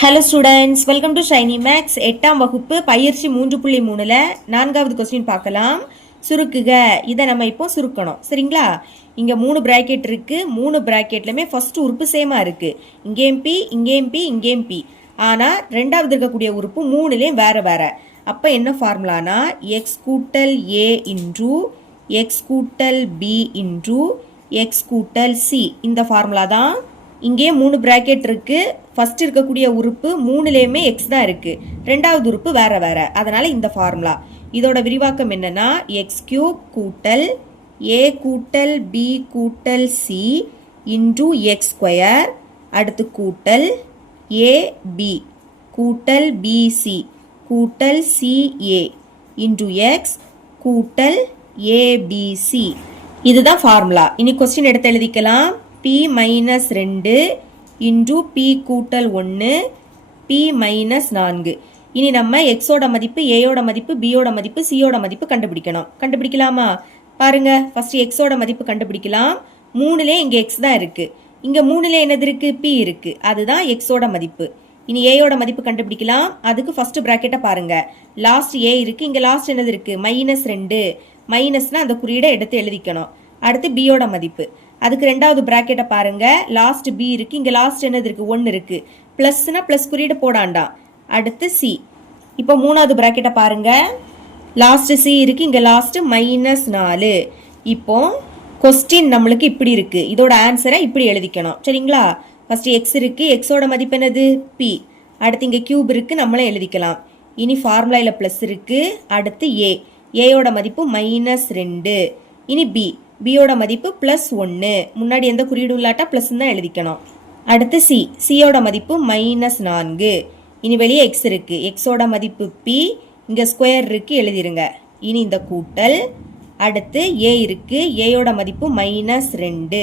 Hello students welcome to shiny max எட்டாம் வகுப்பு பயிற்சி மூன்று புள்ளி மூணில் நான்காவது கொஸ்டின் பார்க்கலாம். சுருக்குக. இதை நம்ம இப்போ சுருக்கணும். சரிங்களா? இங்கே மூணு பிராக்கெட் இருக்குது மூணு பிராக்கெட்லையுமே ஃபஸ்ட்டு உறுப்பு சேமாக இருக்குது இங்கேயும் பி இங்கேயும் பி இங்கேயும் பி ஆனால் ரெண்டாவது இருக்கக்கூடிய உறுப்பு மூணுலேயும் வேறு வேறு. அப்போ என்ன ஃபார்முலானா எக்ஸ் கூட்டல் ஏ இன்ட்ரூ எக்ஸ் கூட்டல் பி இன்ட்ரூ எக்ஸ் கூட்டல் சி இந்த ஃபார்முலா தான் இங்கே மூணு ப்ராக்கெட் இருக்குது ஃபஸ்ட் இருக்கக்கூடிய உறுப்பு மூணுலேயுமே எக்ஸ் தான் இருக்குது ரெண்டாவது உறுப்பு வேறு வேறு. அதனால் இந்த ஃபார்முலா இதோட விரிவாக்கம் என்னென்னா எக்ஸ் கியூப் கூட்டல் ஏ கூட்டல் பி கூட்டல் சி இன்டூ எக்ஸ் ஸ்கொயர் அடுத்து கூட்டல் ஏபி கூட்டல் பிசி கூட்டல் சிஏ இன்டூ எக்ஸ் கூட்டல் ஏபிசி இதுதான் ஃபார்முலா இனி கொஸ்டின் எடுத்து எழுதிக்கலாம். பி மைனஸ் ரெண்டு இன்டு பி கூட்டல் ஒன்று பி மைனஸ் நான்கு. இனி நம்ம எக்ஸோட மதிப்பு ஏயோட மதிப்பு பியோட மதிப்பு சியோட மதிப்பு கண்டுபிடிக்கணும். கண்டுபிடிக்கலாமா? பாருங்க ஃபர்ஸ்ட் எக்ஸோட மதிப்பு கண்டுபிடிக்கலாம். மூணுலே இங்கே எக்ஸ் தான் இருக்குது இங்கே மூணுல என்னது இருக்குது பி இருக்குது அதுதான் எக்ஸோட மதிப்பு. இனி ஏயோட மதிப்பு கண்டுபிடிக்கலாம். அதுக்கு ஃபஸ்ட்டு ப்ராக்கெட்டை பாருங்கள் லாஸ்ட் ஏ இருக்குது இங்கே லாஸ்ட் என்னது இருக்குது மைனஸ் ரெண்டு. மைனஸ்னால் அந்த குறியீடை எடுத்து எழுதிக்கணும். அடுத்து பியோட மதிப்பு. அதுக்கு ரெண்டாவது ப்ராக்கெட்டை பாருங்க. லாஸ்ட் பி இருக்கு. இங்கே லாஸ்ட் என்னது இருக்கு? ஒன்று இருக்கு. ப்ளஸ்னா ப்ளஸ் குறியீடு போடாண்டாம் அடுத்து சி இப்போ மூணாவது ப்ராக்கெட்டை பாருங்க. லாஸ்ட் சி இருக்கு. இங்கே லாஸ்ட் மைனஸ் நாலு. இப்போ கொஸ்டின் நம்மளுக்கு இப்படி இருக்கு. இதோட ஆன்சரை இப்படி எழுதிக்கணும். சரிங்களா? ஃபர்ஸ்ட் எக்ஸ் இருக்கு. எக்ஸோட மதிப்பு என்னது? பி அடுத்து இங்கே கியூப் இருக்கு. நம்மளே எழுதிக்கலாம். இனி ஃபார்முலாவில் ப்ளஸ் இருக்கு. அடுத்து ஏ ஏயோட மதிப்பு மைனஸ் ரெண்டு. இனி பி பியோட மதிப்பு ப்ளஸ் ஒன்று முன்னாடி எந்த குறியீடும் இல்லாட்டா ப்ளஸ் தான் எழுதிக்கணும். அடுத்து சி சியோட மதிப்பு மைனஸ் நான்கு. இனி வெளியே எக்ஸ் இருக்குது எக்ஸோட மதிப்பு பி இங்கே ஸ்கொயர் இருக்குது எழுதிருங்க. இனி இந்த கூட்டல். அடுத்து ஏ இருக்குது ஏயோட மதிப்பு மைனஸ் ரெண்டு.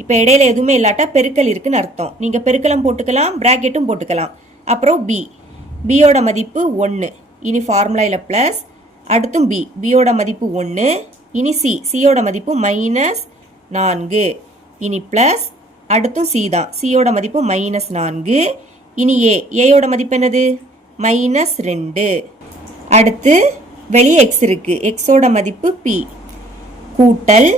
இப்போ இடையில எதுவுமே இல்லாட்டா பெருக்கல் இருக்குன்னு அர்த்தம். நீங்கள் பெருக்கலம் போட்டுக்கலாம் ப்ராக்கெட்டும் போட்டுக்கலாம். அப்புறம் பி பியோட மதிப்பு ஒன்று இனி ஃபார்முலாவில் ப்ளஸ் அடுத்தும் பி பியோட மதிப்பு ஒன்று இனி சி சியோட மதிப்பு மைனஸ் நான்கு. இனி ப்ளஸ் அடுத்தும் சி தான். சியோட மதிப்பு மைனஸ் நான்கு. இனி ஏ ஏயோட மதிப்பு என்னது? மைனஸ் ரெண்டு. அடுத்து வெளியே எக்ஸ் இருக்குது எக்ஸோட மதிப்பு பி கூட்டல்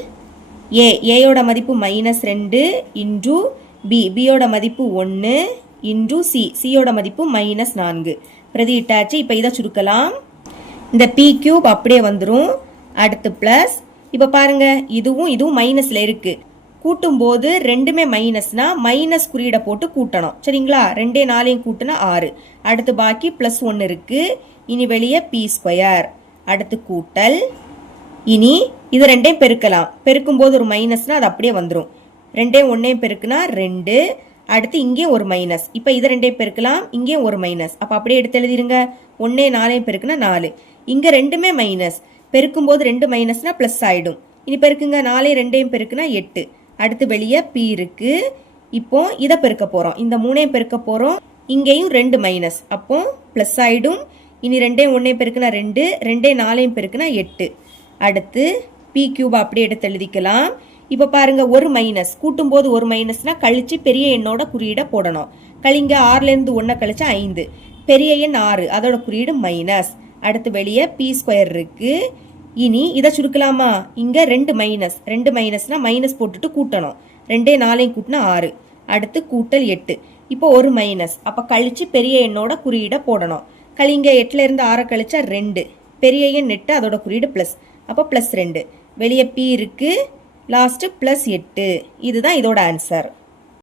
ஏ ஏயோட மதிப்பு மைனஸ் ரெண்டு இன்டூ பி பியோட மதிப்பு ஒன்று இன்டூ சி சியோட மதிப்பு மைனஸ் நான்கு. பிரதியிட்டாச்சு இப்போ இதை சுருக்கலாம். இந்த பி கியூப் அப்படியே வந்துடும் அடுத்து ப்ளஸ் இப்போ பாருங்கள் இதுவும் இதுவும் மைனஸில் இருக்குது கூட்டும்போது ரெண்டுமே மைனஸ்னா மைனஸ் குறியீடை போட்டு கூட்டணும். சரிங்களா? ரெண்டே நாளையும் கூட்டினா ஆறு. அடுத்து பாக்கி ப்ளஸ் ஒன்று இருக்குது இனி வெளியே பி ஸ்கொயர் அடுத்து கூட்டல். இனி இது ரெண்டையும் பெருக்கலாம். பெருக்கும்போது ஒரு மைனஸ்னால் அது அப்படியே வந்துடும் ரெண்டையும் ஒன்றையும் பெருக்குனா ரெண்டு. அடுத்து இங்கேயும் ஒரு மைனஸ் இப்போ இதை ரெண்டையும் பெருக்கலாம் இங்கேயும் ஒரு மைனஸ் அப்போ அப்படியே எடுத்து எழுதிருங்க. ஒன்றே நாலையும் பெருக்குனா நாலு. இங்கே ரெண்டுமே மைனஸ் பெருக்கும்போது ரெண்டு மைனஸ்னால் ப்ளஸ் ஆகிடும் இனி பெருக்குங்க நாலையும் ரெண்டையும் பெருக்குனா எட்டு. அடுத்து வெளியே பி இருக்கு. இப்போ இதை பெருக்க போகிறோம் இந்த மூணையும் பெருக்க போகிறோம் இங்கேயும் ரெண்டு மைனஸ் அப்போ ப்ளஸ் ஆகிடும் இனி ரெண்டையும் ஒன்றையும் பெருக்குனா ரெண்டு. ரெண்டே நாலையும் பெருக்குனா எட்டு. அடுத்து பி கியூப் அப்படியே எடுத்து எழுதிக்கலாம். இப்போ பாருங்க ஒரு மைனஸ் கூட்டும்போது ஒரு மைனஸ்னா கழிச்சு பெரிய எண்ணோட குறியீடை போடணும். கழிங்க ஆறுலேருந்து ஒன்றை கழிச்சா ஐந்து. பெரிய எண் ஆறு அதோட குறியீடு மைனஸ் அடுத்து வெளியே பி ஸ்கொயர் இருக்கு. இனி இதை சுருக்கலாமா? இங்கே ரெண்டு மைனஸ் ரெண்டு மைனஸ்னா மைனஸ் போட்டுட்டு கூட்டணும். ரெண்டே நாளையும் கூட்டினா ஆறு. அடுத்து கூட்டல் எட்டு. இப்போ ஒரு மைனஸ் அப்போ கழிச்சு பெரிய எண்ணோட குறியீடை போடணும். கழிங்க எட்டுல இருந்து ஆறை கழிச்சா ரெண்டு. பெரிய எண் எட்டு அதோட குறியீடு ப்ளஸ் அப்போ ப்ளஸ் ரெண்டு. வெளியே பி இருக்குது லாஸ்ட்டு ப்ளஸ் எட்டு. இதுதான் இதோட ஆன்சர்